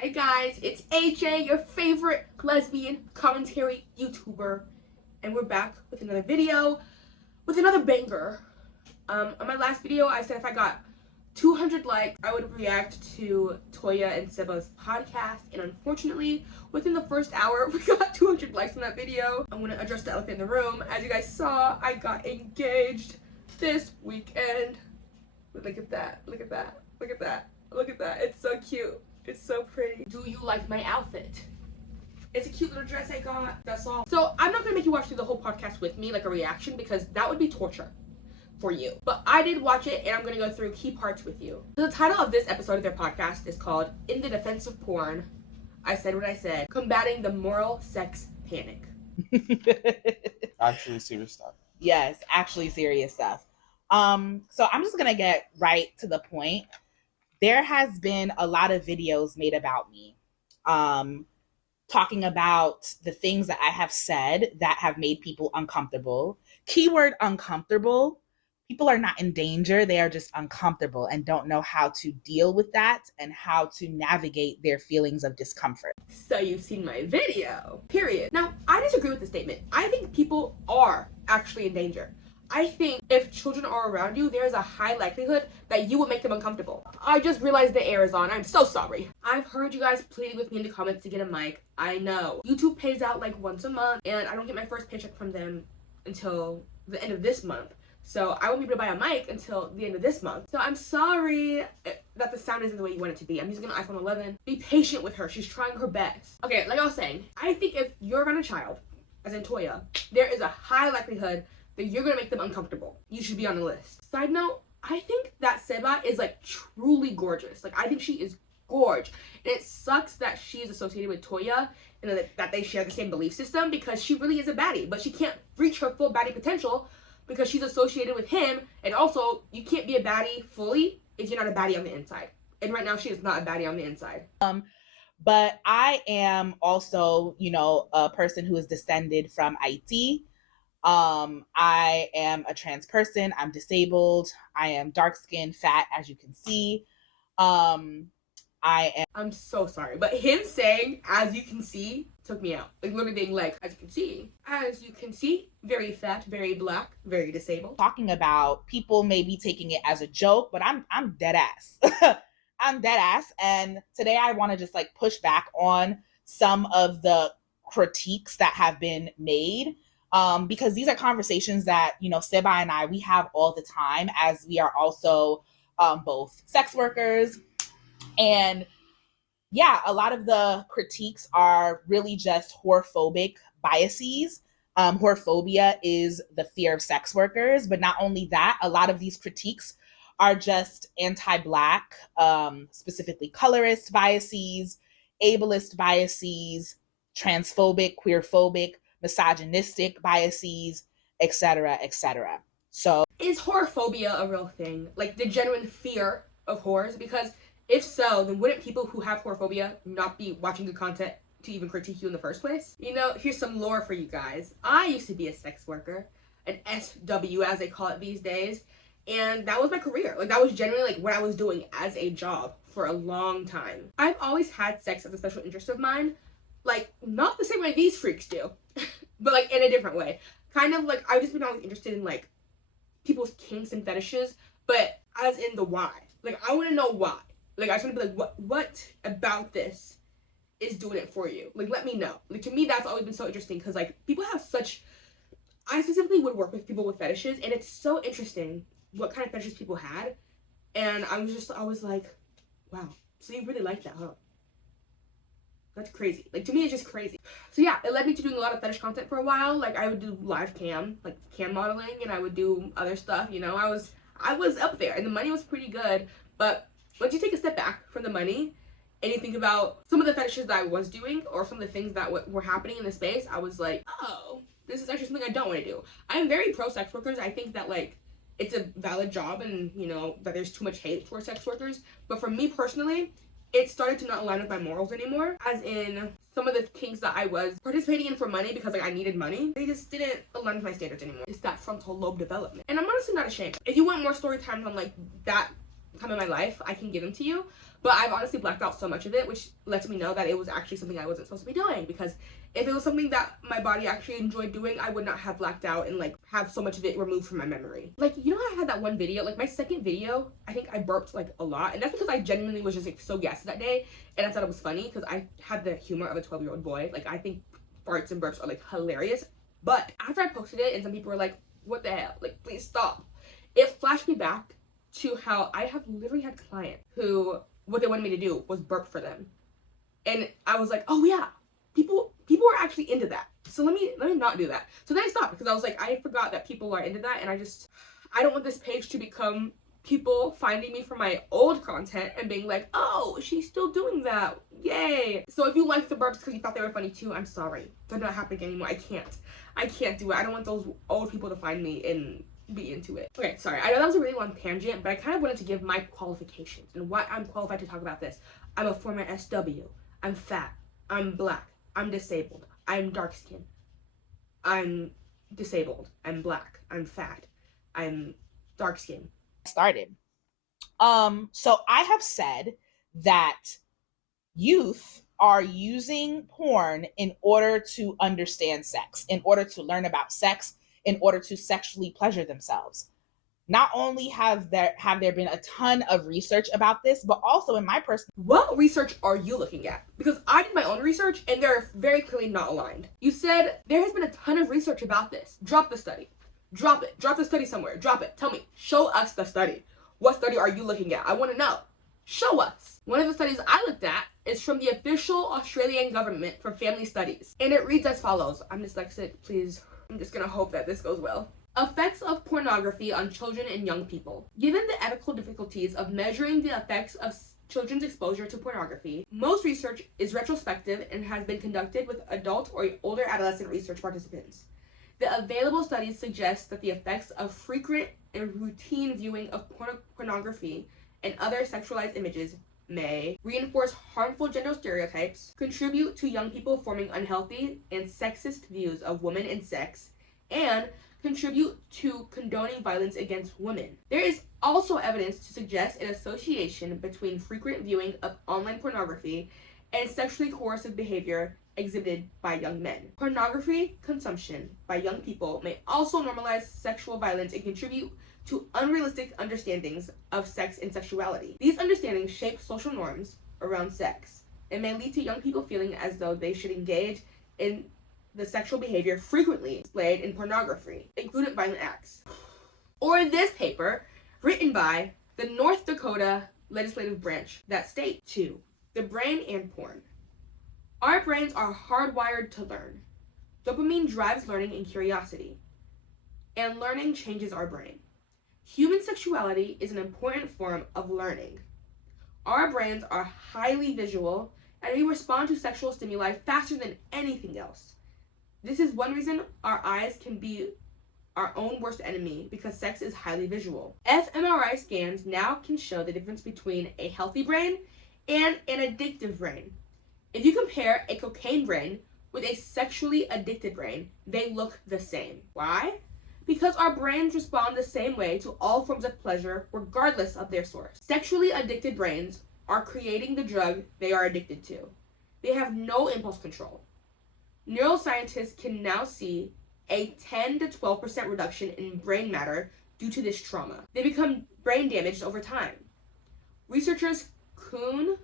Hi guys, it's AJ, your favorite lesbian commentary YouTuber, and we're back with another video, with another banger. On my last video, I said if I got 200 likes, I would react to Toya and Seba's podcast, and unfortunately, within the first hour, we got 200 likes on that video. I'm gonna address the elephant in the room. As you guys saw, I got engaged this weekend. Look at that, look at that, look at that, look at that, it's so cute. It's so pretty. Do you like my outfit? It's a cute little dress I got, that's all. So I'm not gonna make you watch through the whole podcast with me, like a reaction, because that would be torture for you. But I did watch it, and I'm gonna go through key parts with you. So the title of this episode of their podcast is called In the Defense of Porn, I Said What I Said, Combating the Moral Sex Panic. Actually serious stuff. Yes, actually serious stuff. So I'm just gonna get right to the point. There has been a lot of videos made about me, talking about the things that I have said that have made people uncomfortable. Keyword uncomfortable. People are not in danger. They are just uncomfortable and don't know how to deal with that and how to navigate their feelings of discomfort. So you've seen my video, period. Now, I disagree with the statement. I think people are actually in danger. I think if children are around you, there's a high likelihood that you will make them uncomfortable. I just realized the air is on. I'm so sorry. I've heard you guys pleading with me in the comments to get a mic. I know. YouTube pays out like once a month, and I don't get my first paycheck from them until the end of this month. So I won't be able to buy a mic until the end of this month. So I'm sorry that the sound isn't the way you want it to be. I'm using an iPhone 11. Be patient with her. She's trying her best. Okay, like I was saying, I think if you're around a child, as in Toya, there is a high likelihood that you're gonna make them uncomfortable. You should be on the list. Side note, I think that Seba is like truly gorgeous. Like I think she is gorge. And it sucks that she is associated with Toya and that they share the same belief system, because she really is a baddie, but she can't reach her full baddie potential because she's associated with him. And also, you can't be a baddie fully if you're not a baddie on the inside. And right now, she is not a baddie on the inside. But I am also, a person who is descended from IT. I am a trans person. I'm disabled. I am dark-skinned, fat, as you can see. I'm so sorry, but him saying, as you can see, took me out. Like literally being like, as you can see, very fat, very black, very disabled. Talking about people maybe taking it as a joke, but I'm dead ass. I'm dead ass. And today I want to just like push back on some of the critiques that have been made. Because these are conversations that, Seba and I, we have all the time, as we are also both sex workers. And yeah, a lot of the critiques are really just whorephobic biases. Whorephobia is the fear of sex workers, but not only that, a lot of these critiques are just anti-Black, specifically colorist biases, ableist biases, transphobic, queerphobic, misogynistic biases, etc., etc. So is whorephobia a real thing? Like the genuine fear of whores? Because if so, then wouldn't people who have whorephobia not be watching the content to even critique you in the first place? Here's some lore for you guys. I used to be a sex worker, an SW as they call it these days, and that was my career. Like that was generally like what I was doing as a job for a long time. I've always had sex as a special interest of mine, like not the same way these freaks do, but like in a different way. Kind of like I've just been always interested in like people's kinks and fetishes, but as in the why. Like I want to know why. Like I just want to be like, what about this is doing it for you? Like let me know. Like to me that's always been so interesting, because like people have such, I specifically would work with people with fetishes, and it's so interesting what kind of fetishes people had. And I was like, wow, so you really like that, huh? That's crazy. Like to me it's just crazy. So yeah, it led me to doing a lot of fetish content for a while. Like I would do live cam, like cam modeling, and I would do other stuff. I was up there, and the money was pretty good. But once you take a step back from the money and you think about some of the fetishes that I was doing, or some of the things that were happening in the space, I was like, oh, this is actually something I don't want to do. I'm very pro sex workers. I think that like it's a valid job, and that there's too much hate for sex workers. But for me personally, it started to not align with my morals anymore. As in, some of the kinks that I was participating in for money because like I needed money, they just didn't align with my standards anymore. It's that frontal lobe development. And I'm honestly not ashamed. If you want more story times on like that time in my life, I can give them to you. But I've honestly blacked out so much of it, which lets me know that it was actually something I wasn't supposed to be doing, because if it was something that my body actually enjoyed doing, I would not have blacked out and like have so much of it removed from my memory. Like, you know how I had that one video, like my second video, I think I burped like a lot, and that's because I genuinely was just like so gassed that day, and I thought it was funny because I had the humor of a 12-year-old boy. Like, I think farts and burps are like hilarious. But after I posted it and some people were like, what the hell, like, please stop, it flashed me back to how I have literally had clients who what they wanted me to do was burp for them, and I was like, oh yeah, people are actually into that, so let me not do that. So then I stopped because I was like, I forgot that people are into that, and I don't want this page to become people finding me for my old content and being like, oh, she's still doing that, yay. So if you like the burps because you thought they were funny too, I'm sorry, they're not happening anymore. I can't do it. I don't want those old people to find me and be into it. Okay, sorry, I know that was a really long tangent, but I kind of wanted to give my qualifications and why I'm qualified to talk about this. I'm a former SW, I'm fat, I'm black, I'm disabled, I'm dark skinned, I'm disabled, I'm black, I'm fat, I'm dark skinned. Started. So I have said that youth are using porn in order to understand sex, in order to learn about sex, in order to sexually pleasure themselves. Not only have there been a ton of research about this, but also in my personal... What research are you looking at? Because I did my own research and they're very clearly not aligned. You said there has been a ton of research about this. Drop the study. Drop it. Drop the study somewhere. Drop it. Tell me. Show us the study. What study are you looking at? I want to know. Show us. One of the studies I looked at is from the official Australian government for family studies. And it reads as follows. I'm dyslexic, please. I'm just gonna hope that this goes well. Effects of pornography on children and young people. Given the ethical difficulties of measuring the effects of children's exposure to pornography, most research is retrospective and has been conducted with adult or older adolescent research participants. The available studies suggest that the effects of frequent and routine viewing of pornography and other sexualized images may reinforce harmful gender stereotypes, contribute to young people forming unhealthy and sexist views of women and sex, and contribute to condoning violence against women. There is also evidence to suggest an association between frequent viewing of online pornography and sexually coercive behavior exhibited by young men. Pornography consumption by young people may also normalize sexual violence and contribute to unrealistic understandings of sex and sexuality. These understandings shape social norms around sex and may lead to young people feeling as though they should engage in the sexual behavior frequently displayed in pornography, including violent acts. Or this paper, written by the North Dakota legislative branch that state 2. The brain and porn. Our brains are hardwired to learn. Dopamine drives learning and curiosity, and learning changes our brain. Human sexuality is an important form of learning. Our brains are highly visual, and we respond to sexual stimuli faster than anything else. This is one reason our eyes can be our own worst enemy, because sex is highly visual. fMRI scans now can show the difference between a healthy brain and an addictive brain. If you compare a cocaine brain with a sexually addicted brain, they look the same. Why? Because our brains respond the same way to all forms of pleasure, regardless of their source. Sexually addicted brains are creating the drug they are addicted to. They have no impulse control. Neuroscientists can now see a 10 to 12% reduction in brain matter due to this trauma. They become brain damaged over time. Researchers Kuhn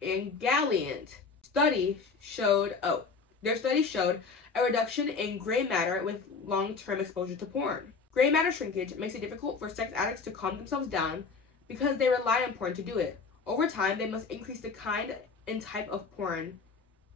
and Galliant their study showed a reduction in gray matter with long-term exposure to porn. Gray matter shrinkage makes it difficult for sex addicts to calm themselves down because they rely on porn to do it. Over time, they must increase the kind and type of porn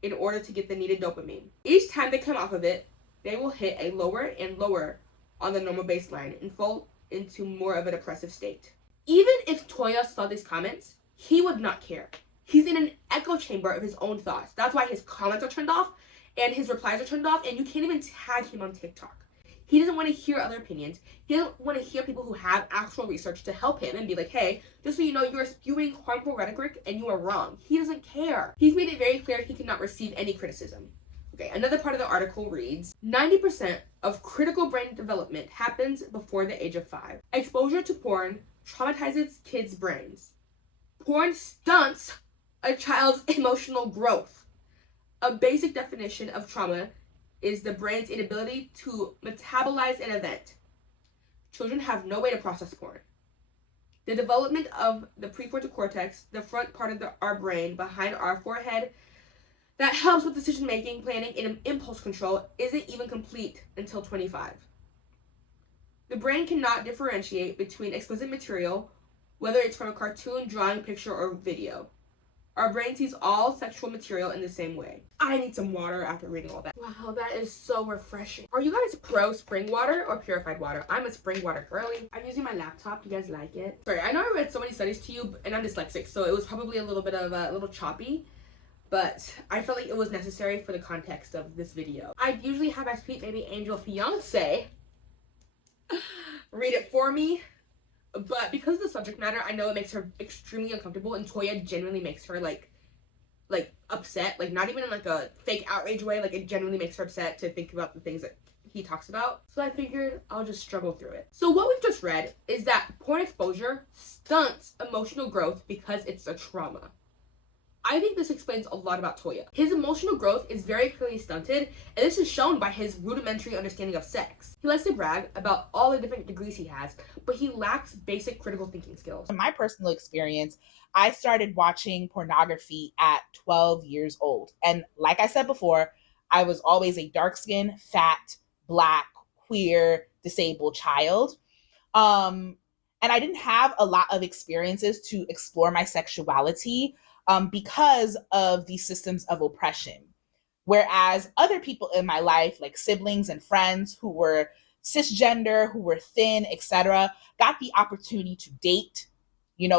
in order to get the needed dopamine. Each time they come off of it, they will hit a lower and lower on the normal baseline and fall into more of a depressive state. Even if Toya saw these comments, he would not care. He's in an echo chamber of his own thoughts. That's why his comments are turned off and his replies are turned off, and you can't even tag him on TikTok. He doesn't want to hear other opinions. He doesn't want to hear people who have actual research to help him and be like, hey, just so you know, you're spewing harmful rhetoric and you are wrong. He doesn't care. He's made it very clear he cannot receive any criticism. Okay, another part of the article reads, 90% of critical brain development happens before the age of 5. Exposure to porn traumatizes kids' brains. Porn stunts a child's emotional growth. A basic definition of trauma is the brain's inability to metabolize an event. Children have no way to process porn. The development of the prefrontal cortex, the front part of our brain behind our forehead, that helps with decision making, planning, and impulse control, isn't even complete until 25. The brain cannot differentiate between explicit material, whether it's from a cartoon, drawing, picture, or video. Our brain sees all sexual material in the same way. I need some water after reading all that. Wow, that is so refreshing. Are you guys pro spring water or purified water? I'm a spring water girly. I'm using my laptop. Do you guys like it? Sorry, I know I read so many studies to you, and I'm dyslexic, so it was probably a little bit of a little choppy, but I felt like it was necessary for the context of this video. I usually have my sweet baby angel fiance read it for me, but because of the subject matter, I know it makes her extremely uncomfortable, and Toya genuinely makes her like upset, like not even in like a fake outrage way, like it genuinely makes her upset to think about the things that he talks about. So I figured I'll just struggle through it. So what we've just read is that porn exposure stunts emotional growth because it's a trauma. I think this explains a lot about Toya. His emotional growth is very clearly stunted, and this is shown by his rudimentary understanding of sex. He likes to brag about all the different degrees he has, but he lacks basic critical thinking skills. In my personal experience, I started watching pornography at 12 years old. And like I said before, I was always a dark-skinned, fat, black, queer, disabled child. And I didn't have a lot of experiences to explore my sexuality because of these systems of oppression. Whereas other people in my life, like siblings and friends who were cisgender, who were thin, etc., got the opportunity to date,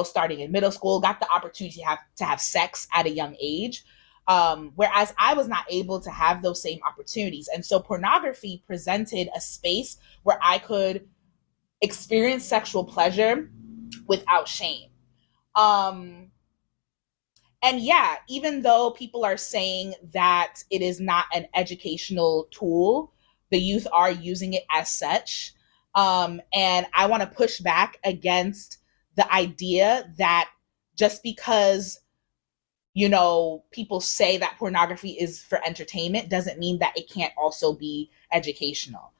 starting in middle school, got the opportunity to have sex at a young age. Whereas I was not able to have those same opportunities. And so pornography presented a space where I could experience sexual pleasure without shame. And yeah, even though people are saying that it is not an educational tool, the youth are using it as such. And I want to push back against the idea that just because, people say that pornography is for entertainment doesn't mean that it can't also be educational.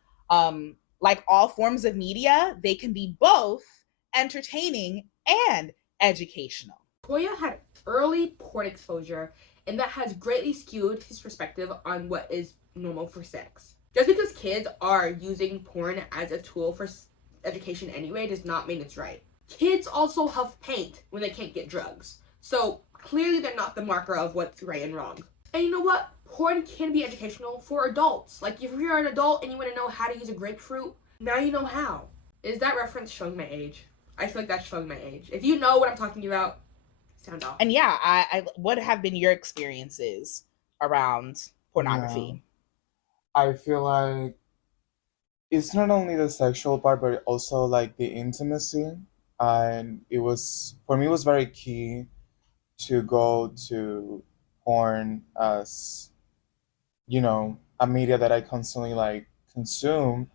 Like all forms of media, they can be both entertaining and educational. Toya had early porn exposure, and that has greatly skewed his perspective on what is normal for sex. Just because kids are using porn as a tool for education anyway does not mean it's right. Kids also huff paint when they can't get drugs, so clearly they're not the marker of what's right and wrong. And you know what? Porn can be educational for adults. Like if you're an adult and you want to know how to use a grapefruit, now you know how. Is that reference showing my age? I feel like that's showing my age. If you know what I'm talking about, sound off. And yeah, I what have been your experiences around pornography? Yeah. I feel like it's not only the sexual part, but also like the intimacy. And it was, for me, it was very key to go to porn as, a media that I constantly like consume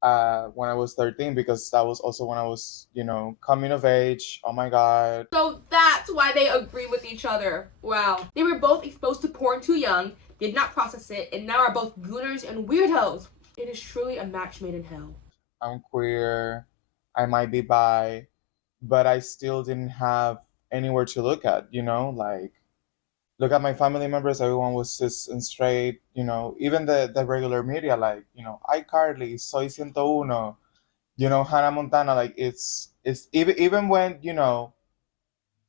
when I was 13, because that was also when I was, coming of age. Oh my God. So that's why they agree with each other. Wow. They were both exposed to porn too young, did not process it, and now are both gooners and weirdos. It is truly a match made in hell. I'm queer. I might be bi, but I still didn't have anywhere to look at, like look at my family members, everyone was cis and straight, even the regular media, like, iCarly, Soy 101, Hannah Montana, like it's even when,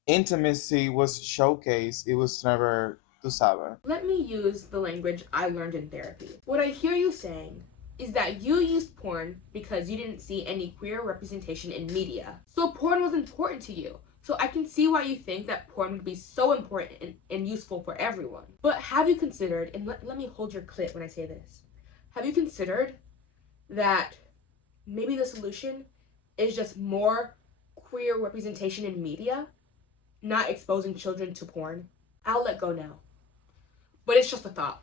intimacy was showcased, it was never, tu sabes. Let me use the language I learned in therapy. What I hear you saying is that you used porn because you didn't see any queer representation in media. So porn was important to you. So I can see why you think that porn would be so important and useful for everyone. But have you considered, and let me hold your clit when I say this, have you considered that maybe the solution is just more queer representation in media, not exposing children to porn? I'll let go now. But it's just a thought.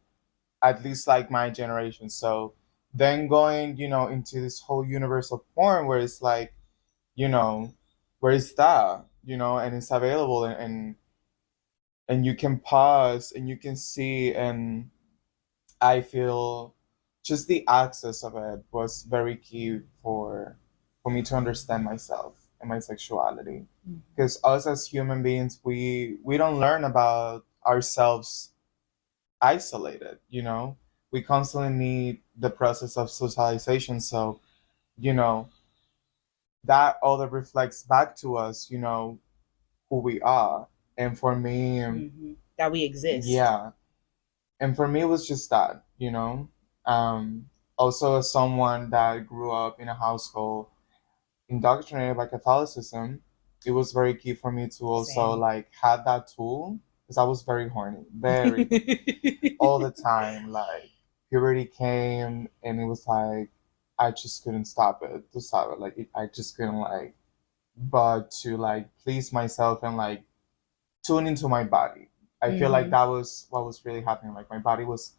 At least like my generation. So then going, into this whole universe of porn where it's like, you know, where is that? and it's available, and you can pause and you can see. And I feel just the access of it was very key for me to understand myself and my sexuality. Because us as human beings, we don't learn about ourselves isolated. We constantly need the process of socialization. So you know that all that reflects back to us, who we are. And for me, that we exist. yeah, and for me it was just that, also as someone that grew up in a household indoctrinated by Catholicism, it was very key for me to also Same. like have that tool, because I was very horny, very all the time. Like puberty came, and it was like I just couldn't stop it to stop it. Like I just couldn't like, but to like please myself and like tune into my body. I feel like that was what was really happening. Like my body was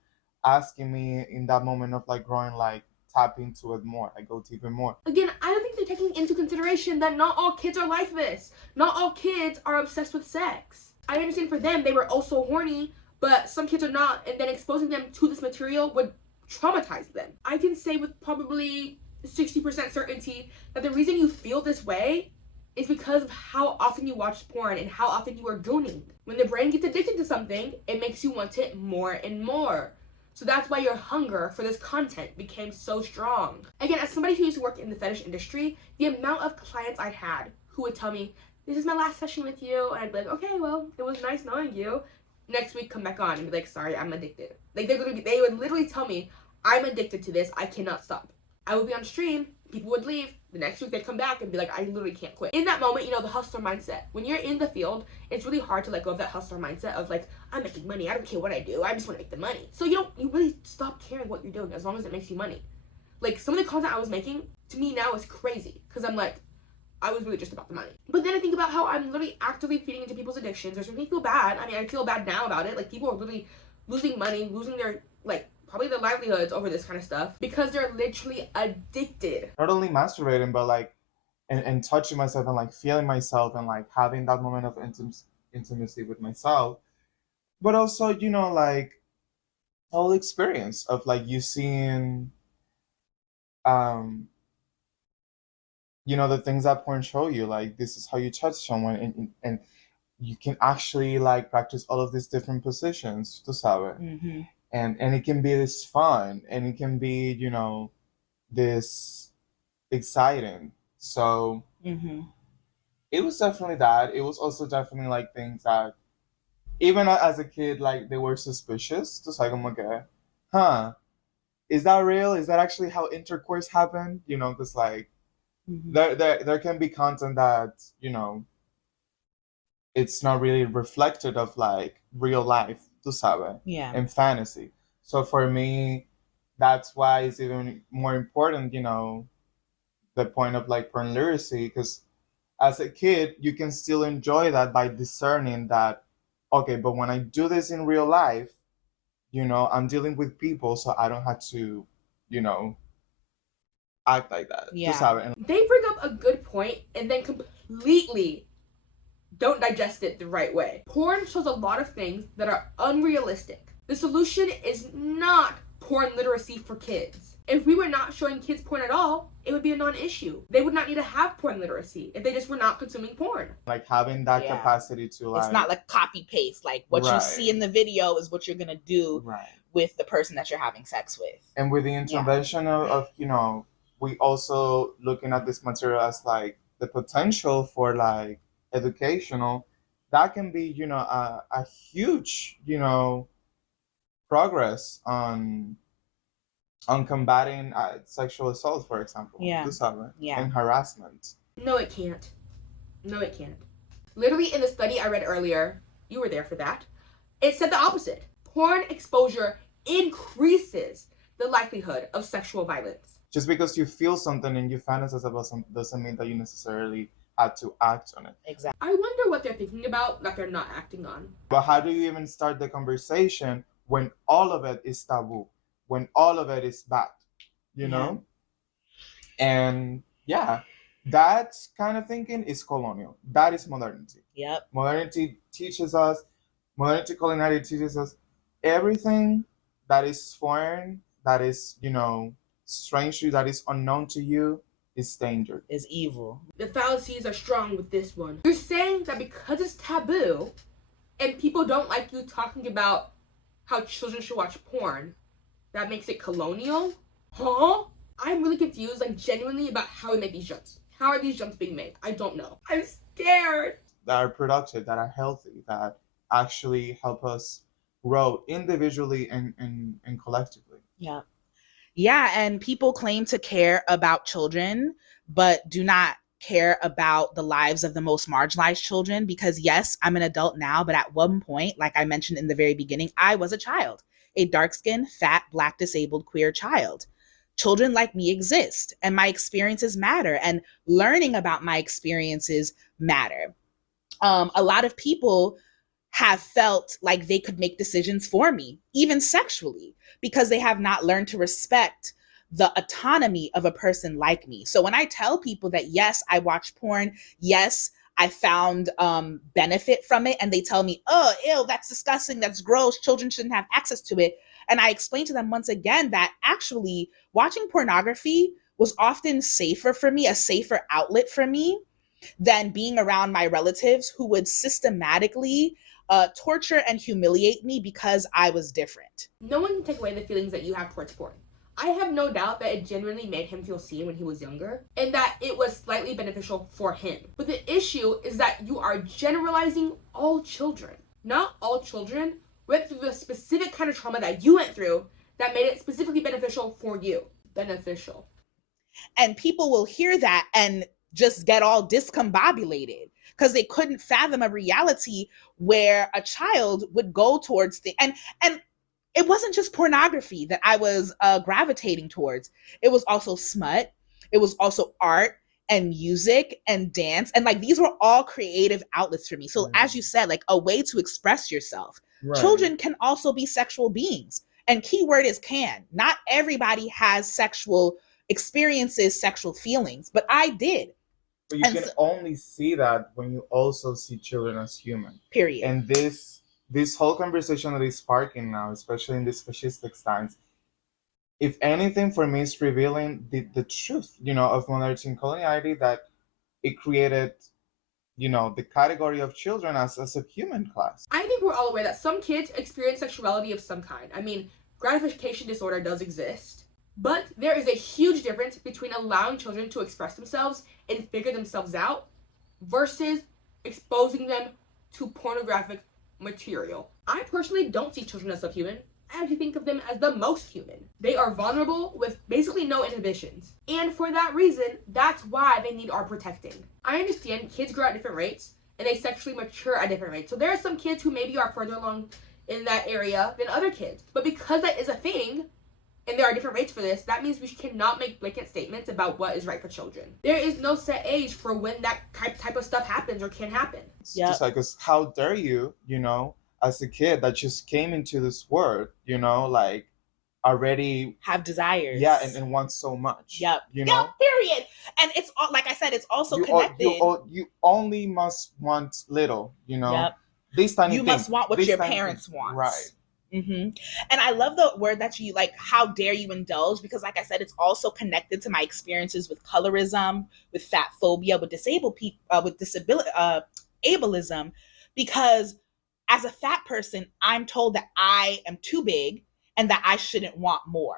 asking me in that moment of like growing, like tap into it more, like go deeper more. Again, I don't think they're taking into consideration that not all kids are like this. Not all kids are obsessed with sex. I understand for them, they were also horny, but some kids are not, and then exposing them to this material would traumatize them. I can say with probably 60% certainty that the reason you feel this way is because of how often you watch porn and how often you are gooning. When the brain gets addicted to something, it makes you want it more and more. So that's why your hunger for this content became so strong. Again, as somebody who used to work in the fetish industry, the amount of clients I had who would tell me, this is my last session with you, and I'd be like, okay, well, it was nice knowing you. Next week, come back on and be like, sorry, I'm addicted. Like, they would literally tell me, I'm addicted to this, I cannot stop. I would be on stream, people would leave, the next week they'd come back and be like, I literally can't quit. In that moment, the hustler mindset. When you're in the field, it's really hard to let go of that hustler mindset of like, I'm making money, I don't care what I do, I just want to make the money. So you really stop caring what you're doing as long as it makes you money. Like, some of the content I was making, to me now is crazy, because I'm like, I was really just about the money. But then I think about how I'm literally actively feeding into people's addictions, which makes me feel bad. I mean, I feel bad now about it. Like, people are literally losing money, losing their, like, probably their livelihoods over this kind of stuff because they're literally addicted. Not only masturbating, but like, and touching myself and like feeling myself and like having that moment of intimacy with myself, but also, like whole experience of like you seeing, um, the things that porn show you, like this is how you touch someone, and you can actually like practice all of these different positions to sabe. And it can be this fun, and it can be, this exciting. So it was definitely that. It was also definitely like things that even as a kid, like they were suspicious. Just like, como que, huh, is that real? Is that actually how intercourse happened? Because like there can be content that, it's not really reflected of like real life, tu sabes, and fantasy. So for me, that's why it's even more important, the point of like porn literacy, because as a kid, you can still enjoy that by discerning that, okay, but when I do this in real life, I'm dealing with people, so I don't have to, act like that. Yeah. They bring up a good point and then completely don't digest it the right way. Porn shows a lot of things that are unrealistic. The solution is not porn literacy for kids. If we were not showing kids porn at all, it would be a non-issue. They would not need to have porn literacy if they just were not consuming porn. Like having that capacity to like... It's not like copy paste. Like what you see in the video is what you're going to do with the person that you're having sex with. And with the intervention of, we also looking at this material as like the potential for like educational, that can be, a huge, progress on combating sexual assault, for example. And harassment. No, it can't. No, it can't. Literally in the study I read earlier, you were there for that, it said the opposite. Porn exposure increases the likelihood of sexual violence. Just because you feel something and you fantasize about something doesn't mean that you necessarily had to act on it. Exactly. I wonder what they're thinking about that they're not acting on. But how do you even start the conversation when all of it is taboo? When all of it is bad, you know? And That kind of thinking is colonial. That is modernity. Yep. Modernity culinary teaches us everything that is foreign, that is, strange to you, that is unknown to you, is danger. Is evil. The fallacies are strong with this one. You're saying that because it's taboo and people don't like you talking about how children should watch porn, that makes it colonial? Huh? I'm really confused, like genuinely, about how we make these jumps. How are these jumps being made? I don't know. I'm scared. That are productive, that are healthy, that actually help us grow individually and collectively. Yeah. Yeah, and people claim to care about children, but do not care about the lives of the most marginalized children because, yes, I'm an adult now, but at one point, like I mentioned in the very beginning, I was a child, a dark-skinned, fat, Black, disabled, queer child. Children like me exist, and my experiences matter, and learning about my experiences matter. A lot of people have felt like they could make decisions for me, even sexually, because they have not learned to respect the autonomy of a person like me. So when I tell people that, yes, I watch porn, yes, I found benefit from it, and they tell me, oh, ew, that's disgusting, that's gross, children shouldn't have access to it. And I explain to them once again that actually watching pornography was often safer for me, a safer outlet for me than being around my relatives who would systematically torture and humiliate me because I was different. No one can take away the feelings that you have towards porn. I have no doubt that it genuinely made him feel seen when he was younger, and that it was slightly beneficial for him. But the issue is that you are generalizing all children. Not all children went through the specific kind of trauma that you went through that made it specifically beneficial for you. Beneficial. And people will hear that and just get all discombobulated because they couldn't fathom a reality where a child would go towards the and it wasn't just pornography that I was gravitating towards. It was also smut. It was also art and music and dance. And like these were all creative outlets for me. So as you said, like a way to express yourself. Right. Children can also be sexual beings. And keyword is can. Not everybody has sexual experiences, sexual feelings, but I did. But you can only see that when you also see children as human. Period. And this whole conversation that is sparking now, especially in these fascistic times, if anything, for me, is revealing the truth, of modernity and coloniality, that it created, the category of children as a human class. I think we're all aware that some kids experience sexuality of some kind. I mean, gratification disorder does exist. But there is a huge difference between allowing children to express themselves and figure themselves out versus exposing them to pornographic material. I personally don't see children as subhuman. I actually think of them as the most human. They are vulnerable with basically no inhibitions. And for that reason, that's why they need our protecting. I understand kids grow at different rates and they sexually mature at different rates. So there are some kids who maybe are further along in that area than other kids. But because that is a thing, and there are different rates for this, that means we cannot make blanket statements about what is right for children. There is no set age for when that type of stuff happens or can happen. Yeah. Just like, how dare you, as a kid that just came into this world, like already have desires. Yeah, and want so much. Yep. Period. And it's like I said, it's also connected. You only must want little, Yep. These tiny you things. Must want what your parents want. Right. Mm-hmm. And I love the word that you like, how dare you indulge? Because like I said, it's also connected to my experiences with colorism, with fat phobia, with disabled people, with disability, ableism. Because as a fat person, I'm told that I am too big and that I shouldn't want more.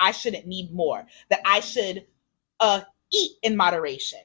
I shouldn't need more. That I should eat in moderation.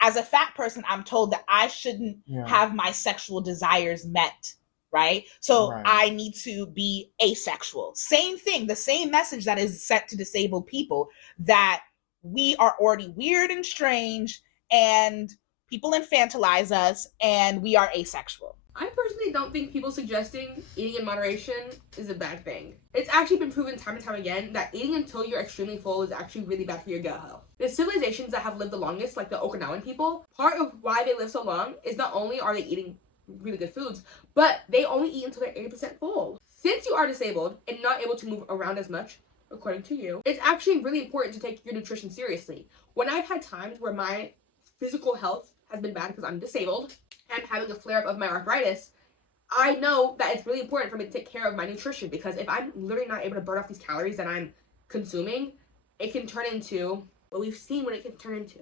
As a fat person, I'm told that I shouldn't have my sexual desires met. Right? So I need to be asexual. Same thing, the same message that is sent to disabled people, that we are already weird and strange and people infantilize us and we are asexual. I personally don't think people suggesting eating in moderation is a bad thing. It's actually been proven time and time again that eating until you're extremely full is actually really bad for your gut health. The civilizations that have lived the longest, like the Okinawan people, part of why they live so long is not only are they eating really good foods, but they only eat until they're 80% full. Since you are disabled and not able to move around as much, according to you, it's actually really important to take your nutrition seriously. When I've had times where my physical health has been bad because I'm disabled and having a flare up of my arthritis, I know that it's really important for me to take care of my nutrition, because if I'm literally not able to burn off these calories that I'm consuming, it can turn into what we've seen what it can turn into.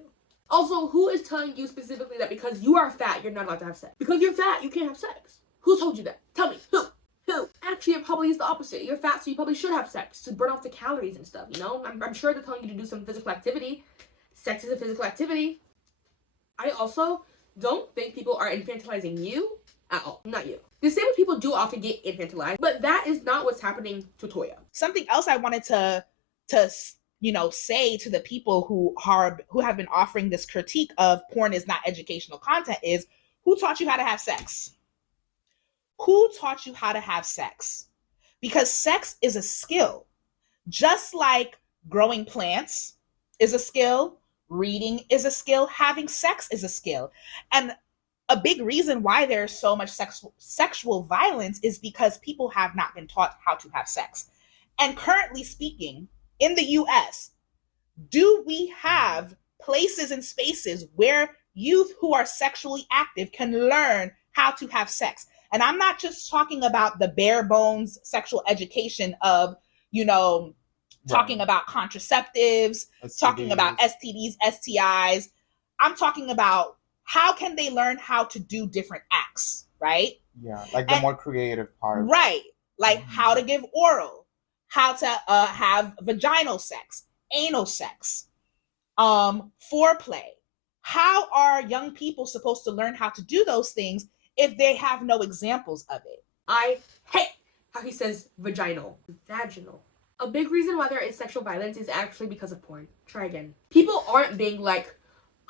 Also, who is telling you specifically that because you are fat, you're not allowed to have sex? Because you're fat, you can't have sex. Who told you that? Tell me. Who? Actually, it probably is the opposite. You're fat, so you probably should have sex to burn off the calories and stuff, you know? I'm sure they're telling you to do some physical activity. Sex is a physical activity. I also don't think people are infantilizing you at all. Not you. Disabled people do often get infantilized, but that is not what's happening to Toya. Something else I wanted to say to the people who have been offering this critique of porn is not educational content is, who taught you how to have sex? Who taught you how to have sex? Because sex is a skill. Just like growing plants is a skill, reading is a skill, having sex is a skill. And a big reason why there's so much sexual violence is because people have not been taught how to have sex. And currently speaking, in the US, do we have places and spaces where youth who are sexually active can learn how to have sex? And I'm not just talking about the bare bones sexual education of, talking about contraceptives, STDs. Talking about STDs, STIs. I'm talking about how can they learn how to do different acts, right? Yeah, like the more creative part. Right. Like how to give oral, how to have vaginal sex, anal sex, foreplay. How are young people supposed to learn how to do those things if they have no examples of it? I hate how he says vaginal. A big reason why there is sexual violence is actually because of porn. Try again. People aren't being like,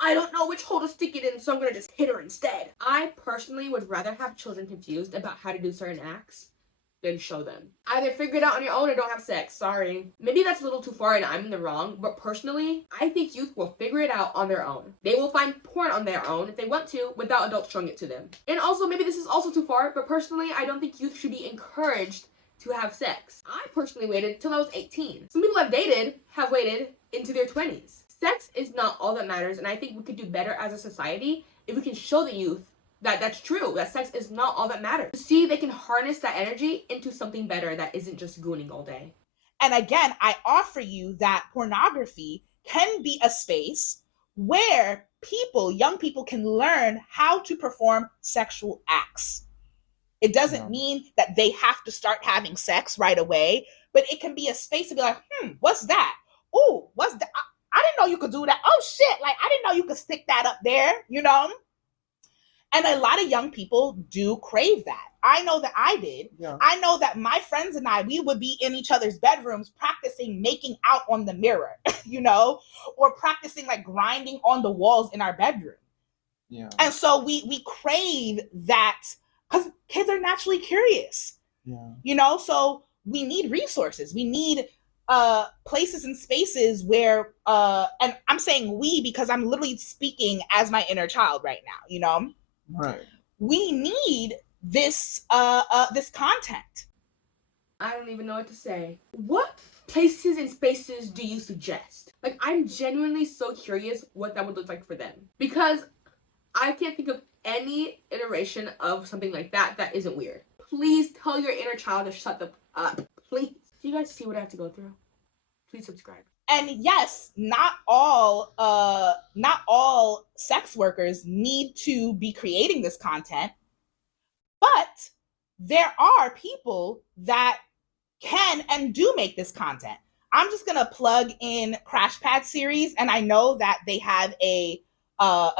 I don't know which hole to stick it in, so I'm gonna just hit her instead. I personally would rather have children confused about how to do certain acts than show them. Either figure it out on your own or don't have sex. Sorry. Maybe that's a little too far and I'm in the wrong, but personally, I think youth will figure it out on their own. They will find porn on their own if they want to, without adults showing it to them. And also, maybe this is also too far, but personally, I don't think youth should be encouraged to have sex. I personally waited till I was 18. Some people have waited into their 20s. Sex is not all that matters, and I think we could do better as a society if we can show the youth that that's true, that sex is not all that matters. See, they can harness that energy into something better that isn't just gooning all day. And again, I offer you that pornography can be a space where young people can learn how to perform sexual acts. It doesn't mean that they have to start having sex right away, but it can be a space to be like, what's that? Oh, what's that? I didn't know you could do that. Oh shit, like I didn't know you could stick that up there, And a lot of young people do crave that. I know that I did. Yeah. I know that my friends and I, we would be in each other's bedrooms practicing making out on the mirror, or practicing like grinding on the walls in our bedroom. Yeah. And so we crave that because kids are naturally curious. Yeah. So we need resources. We need places and spaces where and I'm saying we because I'm literally speaking as my inner child right now, Right. We need this this content. I don't even know what to say. What places and spaces do you suggest? Like, I'm genuinely so curious what that would look like for them, because I can't think of any iteration of something like that that isn't weird. Please tell your inner child to shut the up. Please. Do you guys see what I have to go through? Please subscribe. And yes, not all sex workers need to be creating this content, but there are people that can and do make this content. I'm just gonna plug in Crash Pad series, and I know that they have a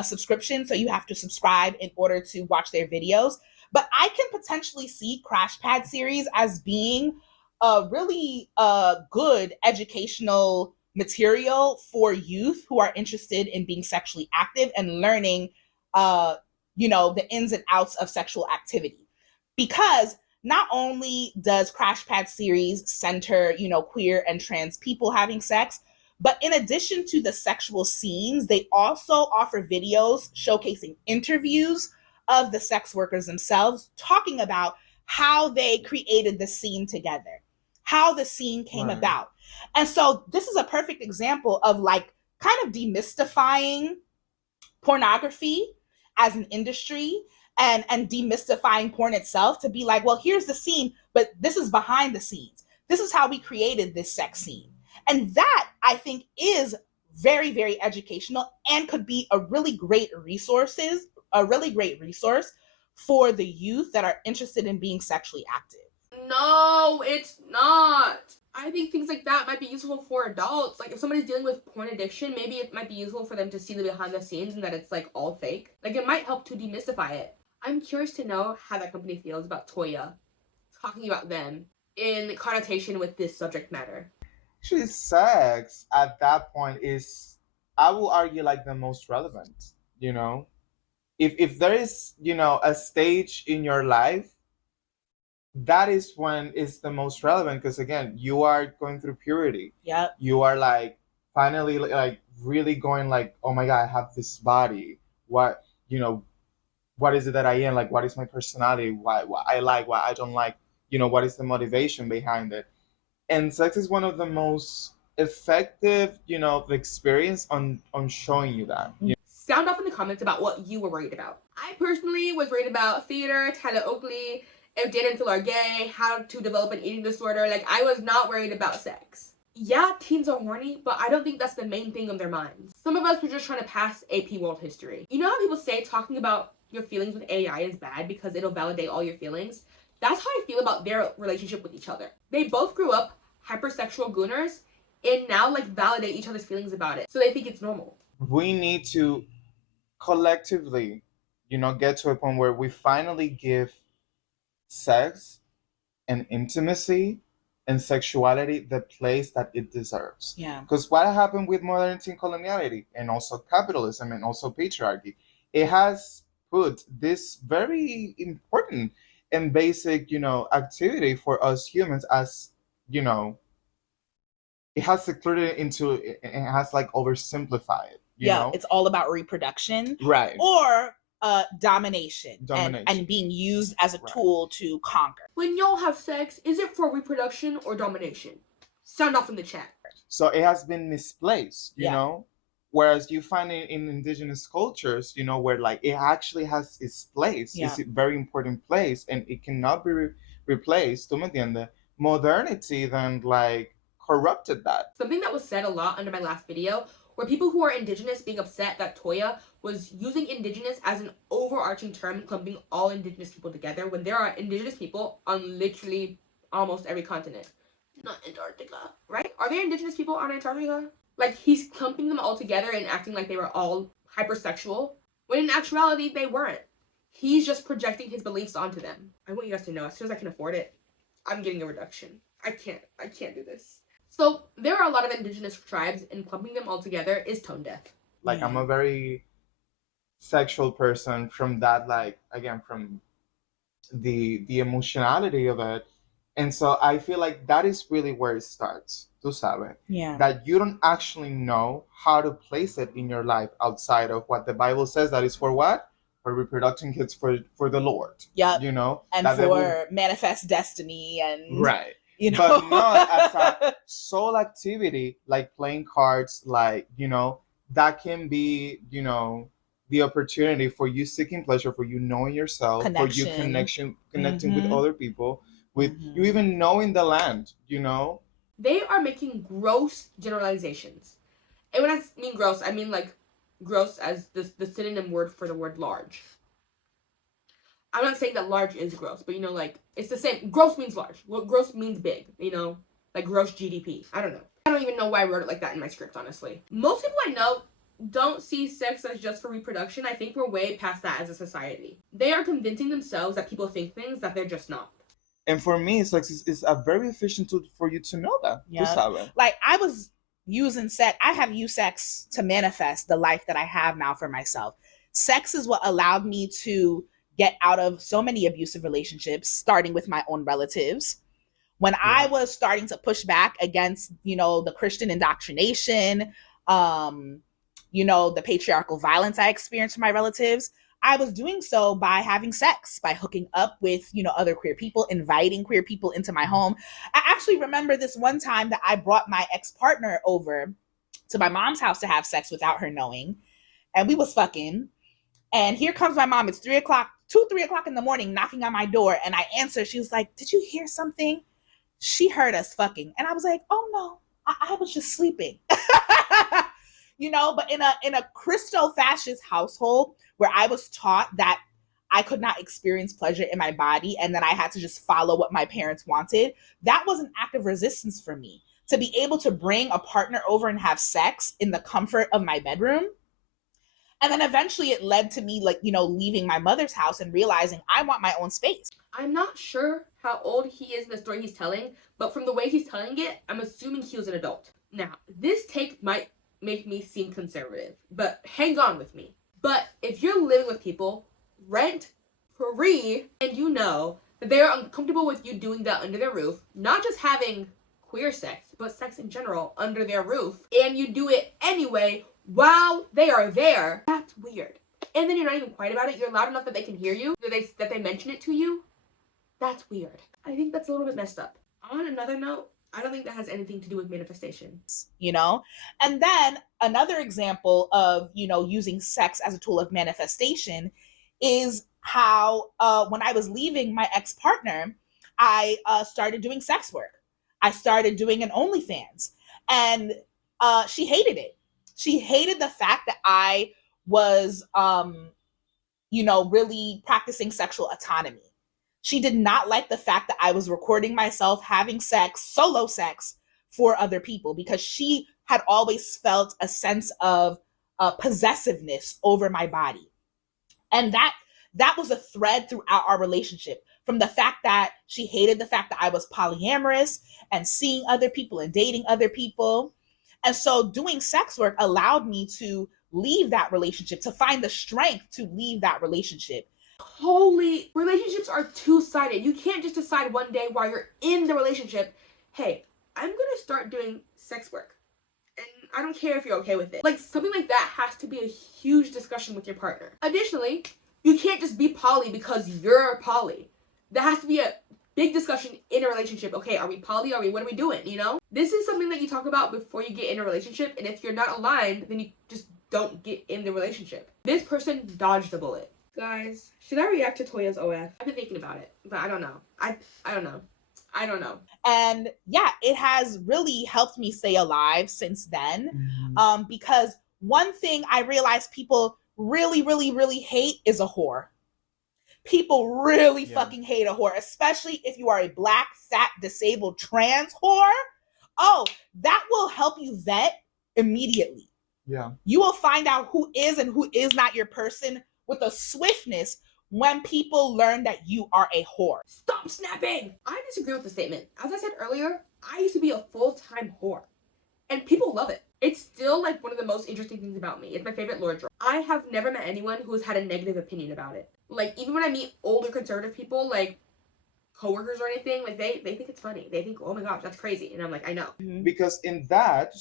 subscription, so you have to subscribe in order to watch their videos. But I can potentially see Crash Pad series as being a really good educational material for youth who are interested in being sexually active and learning, the ins and outs of sexual activity. Because not only does Crash Pad series center, queer and trans people having sex, but in addition to the sexual scenes, they also offer videos showcasing interviews of the sex workers themselves, talking about how they created the scene together, how the scene came Right. about. And so this is a perfect example of like kind of demystifying pornography as an industry and demystifying porn itself, to be like, well, here's the scene, but this is behind the scenes. This is how we created this sex scene. And that, I think, is very, very educational and could be a really great resource for the youth that are interested in being sexually active. No, it's not. I think things like that might be useful for adults. Like if somebody's dealing with porn addiction, maybe it might be useful for them to see the behind the scenes and that it's like all fake. Like it might help to demystify it. I'm curious to know how that company feels about Toya talking about them in connotation with this subject matter. Actually, sex at that point is, I will argue, like the most relevant. You know, if there is, a stage in your life, that is when it's the most relevant, because again, you are going through purity. Yeah. You are like finally like really going like, oh my god, I have this body. What, what is it that I am? Like, what is my personality? What I like, what I don't like. What is the motivation behind it? And sex is one of the most effective, experience on showing you that. Sound off in the comments about what you were worried about. I personally was worried about theater, Tyler Oakley, if Dan and Phil are gay, how to develop an eating disorder. Like, I was not worried about sex. Yeah, teens are horny, but I don't think that's the main thing on their minds. Some of us were just trying to pass AP World History. You know how people say talking about your feelings with AI is bad because it'll validate all your feelings? That's how I feel about their relationship with each other. They both grew up hypersexual gooners and now like validate each other's feelings about it. So they think it's normal. We need to collectively, get to a point where we finally give sex and intimacy and sexuality the place that it deserves. Yeah. Because what happened with modernity and coloniality and also capitalism and also patriarchy, it has put this very important and basic, activity for us humans as, it has secluded it into, it has like oversimplified it. You know? It's all about reproduction. Right. Or domination. Domination. And being used as a tool to conquer. When y'all have sex, is it for reproduction or domination? Sound off in the chat. So it has been misplaced, you know? Whereas you find it in indigenous cultures, where like it actually has its place. It's a very important place and it cannot be replaced. ¿Tú me entiendes? Modernity then like corrupted that. Something that was said a lot under my last video were people who are indigenous being upset that Toya was using indigenous as an overarching term, clumping all indigenous people together, when there are indigenous people on literally almost every continent. Not Antarctica, right? Are there indigenous people on Antarctica? Like, he's clumping them all together and acting like they were all hypersexual, when in actuality, they weren't. He's just projecting his beliefs onto them. I want you guys to know, as soon as I can afford it, I'm getting a reduction. I can't do this. So there are a lot of indigenous tribes, and clumping them all together is tone deaf. Like, I'm a very sexual person from that, like, again, from the emotionality of it. And so I feel like that is really where it starts, tú sabes? Yeah. That you don't actually know how to place it in your life outside of what the Bible says that is for what? For reproduction kids for the Lord. Yeah. You know? And that for manifest destiny and... Right. You know? But not as a soul activity, like playing cards, like, that can be, the opportunity for you seeking pleasure, for you knowing yourself, for you connecting with other people, with you even knowing the land, They are making gross generalizations. And when I mean gross, I mean like gross as the synonym word for the word large. I'm not saying that large is gross, but like it's the same. Gross means large. Gross means big, like gross GDP. I don't know. I don't even know why I wrote it like that in my script, honestly. Most people I know don't see sex as just for reproduction. I think we're way past that as a society. They are convincing themselves that people think things that they're just not. And for me, sex is a very efficient tool for you to know that. Yeah. Like, I was using sex. I have used sex to manifest the life that I have now for myself. Sex is what allowed me to get out of so many abusive relationships, starting with my own relatives. When I was starting to push back against, the Christian indoctrination, the patriarchal violence I experienced from my relatives, I was doing so by having sex, by hooking up with, other queer people, inviting queer people into my home. I actually remember this one time that I brought my ex-partner over to my mom's house to have sex without her knowing. And we was fucking. And here comes my mom. It's 3 o'clock in the morning, knocking on my door. And I answer. She was like, "Did you hear something?" She heard us fucking. And I was like, "Oh no, I was just sleeping." But in a Christo-fascist household where I was taught that I could not experience pleasure in my body and that I had to just follow what my parents wanted, that was an act of resistance for me. To be able to bring a partner over and have sex in the comfort of my bedroom. And then eventually it led to me, leaving my mother's house and realizing I want my own space. I'm not sure how old he is in the story he's telling, but from the way he's telling it, I'm assuming he was an adult. Now, this take might make me seem conservative, but hang on with me. But if you're living with people rent free and you know that they are uncomfortable with you doing that under their roof, not just having queer sex, but sex in general under their roof, and you do it anyway while they are there, that's weird. And then you're not even quiet about it, you're loud enough that they can hear you, that they mention it to you, that's weird. I think that's a little bit messed up. On another note, I don't think that has anything to do with manifestation. And then another example of, using sex as a tool of manifestation is how when I was leaving my ex-partner, I started doing sex work. I started doing an OnlyFans, and she hated it. She hated the fact that I was, really practicing sexual autonomy. She did not like the fact that I was recording myself having sex, solo sex, for other people, because she had always felt a sense of possessiveness over my body. And that was a thread throughout our relationship, from the fact that she hated the fact that I was polyamorous and seeing other people and dating other people. And so doing sex work allowed me to leave that relationship, to find the strength to leave that relationship. Holy, relationships are two-sided. You can't just decide one day while you're in the relationship, hey, I'm gonna start doing sex work. And I don't care if you're okay with it. Like, something like that has to be a huge discussion with your partner. Additionally, you can't just be poly because you're poly. There has to be a big discussion in a relationship. Okay, are we poly? What are we doing, This is something that you talk about before you get in a relationship, and if you're not aligned, then you just don't get in the relationship. This person dodged the bullet. Guys, should I react to Toya's OF? I've been thinking about it, but I don't know. I don't know. And yeah, it has really helped me stay alive since then. Because one thing I realized people really, really, really hate is a whore. People really fucking hate a whore, especially if you are a black, fat, disabled, trans whore. Oh, that will help you vet immediately. Yeah. You will find out who is and who is not your person with a swiftness when people learn that you are a whore. Stop snapping! I disagree with the statement. As I said earlier, I used to be a full-time whore. And people love it. It's still like one of the most interesting things about me. It's my favorite lore drop. I have never met anyone who has had a negative opinion about it. Like, even when I meet older conservative people, like coworkers or anything, like they think it's funny. They think, oh my gosh, that's crazy. And I'm like, I know. Because in that,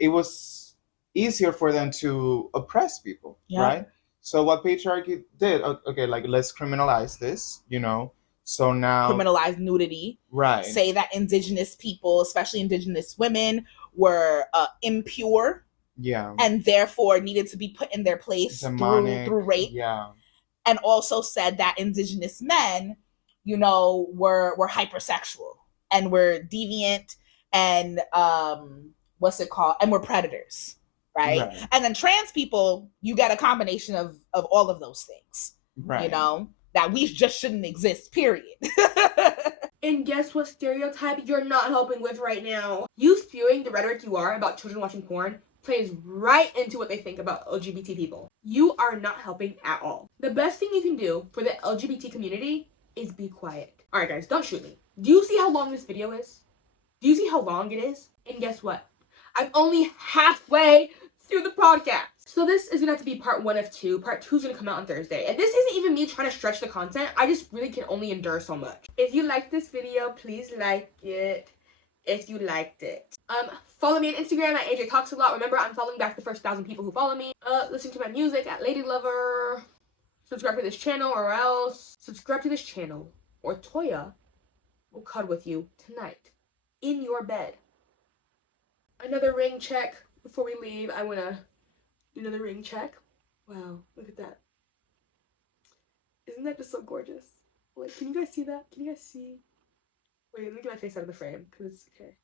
it was easier for them to oppress people, right? So what patriarchy did, okay, like, let's criminalize this, So now criminalize nudity, right? Say that indigenous people, especially indigenous women, were impure, and therefore needed to be put in their place through rape, and also said that indigenous men, were hypersexual and were deviant and and were predators. Right? And then trans people, you get a combination of all of those things, right? That we just shouldn't exist, period. And guess what stereotype you're not helping with right now? You spewing the rhetoric you are about children watching porn plays right into what they think about LGBT people. You are not helping at all. The best thing you can do for the LGBT community is be quiet. Alright guys, don't shoot me. Do you see how long this video is? Do you see how long it is? And guess what? I'm only halfway through the podcast. So this is gonna have to be part 1 of 2. Part 2 is gonna come out on Thursday. And this isn't even me trying to stretch the content. I just really can only endure so much. If you like this video, please like it. if you liked it. Follow me on Instagram at ajtalksalot. Remember, I'm following back the first 1,000 people who follow me. Listen to my music at Lady Lover. Subscribe to this channel or else. Subscribe to this channel or Toya will cuddle with you tonight in your bed. Another ring check before we leave. I want to do another ring check. Wow, look at that. Isn't that just so gorgeous? Like, can you guys see that? Can you guys see? Wait, let me get my face out of the frame, because it's okay.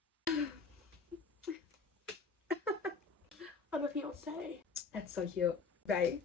I'm a fiance. That's so cute. Bye.